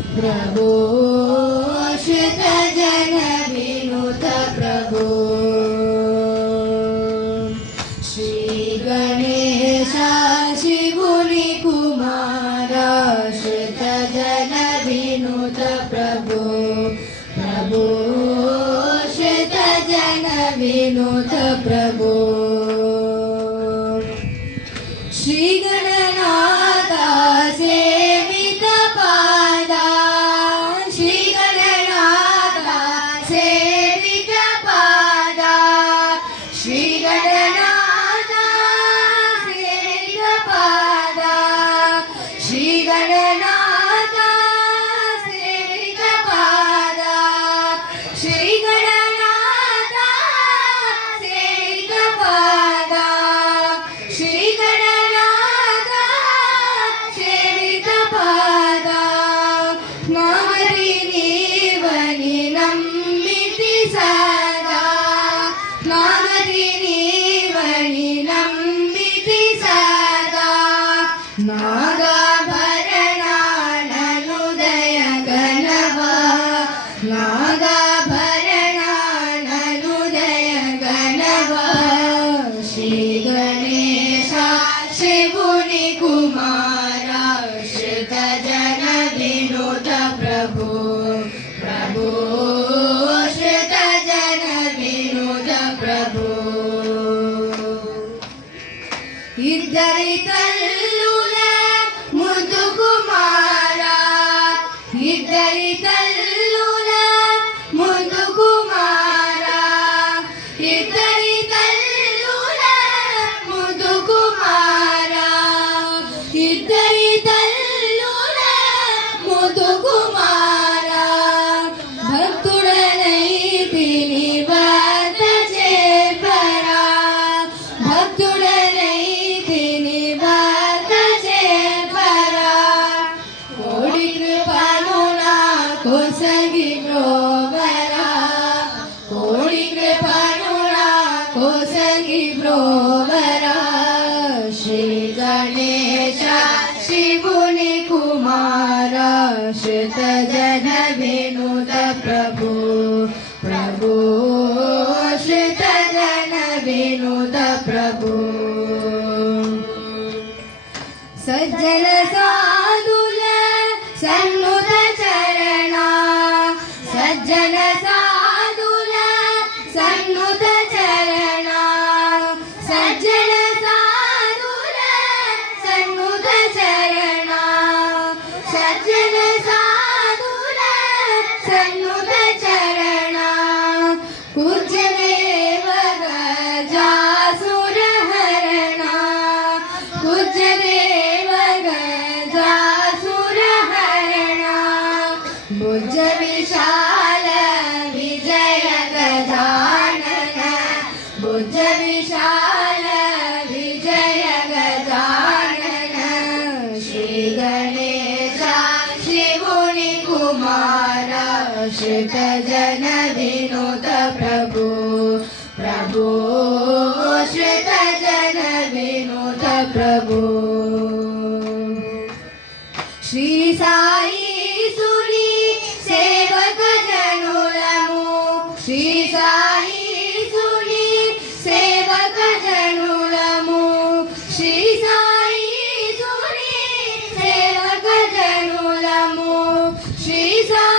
प्रभो श्रित जन विनुत प्रभो श्री गणेश शिवुनि कुमार श्रित जन विनुत प्रभो प्रभो श्रित जन विनुत प्रभो श्री गणनाथ सेवित पादा श्री गणनाथ सेवित पादा श्री गणनाथ सेवित पादा श्री गणनाथ सेवित पादा श्री गणनाथ सेवित पादा श्री गणनाथ सेवित पादा नामरि नीवनि नम्मिति सदा नामरि नीवनि नम्मिति सदा नागाभರಣಾನುದಯ ಗಣವ ನಾಗಾಭರಣಾನುದಯ ಗಣವ ಶ್ರೀ ಗಣೇಶ ಶಿವುನಿ ಕುಮಾರ ಶ್ರಿತ ಜನ ವಿನುತ ಪ್ರಭು ಪ್ರಭು ಶ್ರಿತ ಜನ ವಿನುತ ಪ್ರಭು ಇದ್ದರಿ ತಲ್ಲುಲ ಮುದ್ದು ಕುಮಾರ ಇದ್ದರಿ ತಲ್ಲುಲ ಮುದ್ದು ಕುಮಾರ ಇದ್ದರಿ ತಲ್ಲುಲ ಮುದ್ದು ಕುಮಾರ ಇದ್ದರಿ ತಲ್ಲುಲ ಮುದ್ದು ಕುಮಾರ ಭಕ್ತುಡನೈ ತಿನಿವತ ಚೇಪರ ಭಕ್ತುಡನೈ ತಿನಿವತ ಚೇಪರ ಕೋಡಿ ಕೃಪನುನ ಕೊಸಗಿ ಬ್ರೋವರ ಕೋಡಿ ಕೃಪನುನ ಕೊಸಗಿ ಬ್ರೋವರ ಶ್ರೀ ಗಣೇಶ ಶಿವುನಿ ಕುಮಾರ ಶ್ರಿತ ಜನ ವಿನುತ ಪ್ರಭು ಪ್ರಭು ಶ್ರಿತ ಜನ ವಿನುತ ಪ್ರಭು ಸಜ್ಜನ ಸಾಧುಲ ಸನ್ನುತ ಚರಣ ಸಜ್ಜನ ಸಾಧುಲ ಸನ್ನುತ ಚರಣ ಸಜ್ಜನ ಸಾಧುಲ ಸನ್ನುತ ಚರಣ ಸಜ್ಜನ ಸಾಧುಲ ಸನ್ನುತ ಚರಣ ಪೂಜ್ಯ ದೇವ ಗಜಾಸುರ ಹರಣ ಪೂಜ್ಯ ದೇವ ಗಜಾಸುರ ಹರಣ ಭುಜ ವಿಶಾಲ ವಿಜಯ ಗಜಾನನ ಭುಜ ವಿಶಾಲ ವಿಜಯ ಗಜಾನನ ಶ್ರೀ ಗಣೇಶ ಶಿವುನಿ ಕುಮಾರ ಶ್ರಿತ ಜನ ವಿನುತ ಪ್ರಭು ಪ್ರಭು ಶ್ರಿತ ಜನ ವಿನುತ ಪ್ರಭು ಶ್ರೀ ಸಾಯಿ ಸುರಿ ಸೇವಕ ಜನುಲಮು ಶ್ರೀ ಸಾಯಿ ಸುರಿ ಸೇವಕ ಜನುಲಮು ಶ್ರೀ ಸಾಯಿ ಸುರಿ ಸೇವಕ ಜನುಲಮು ಶ್ರೀ ಸಾಯಿ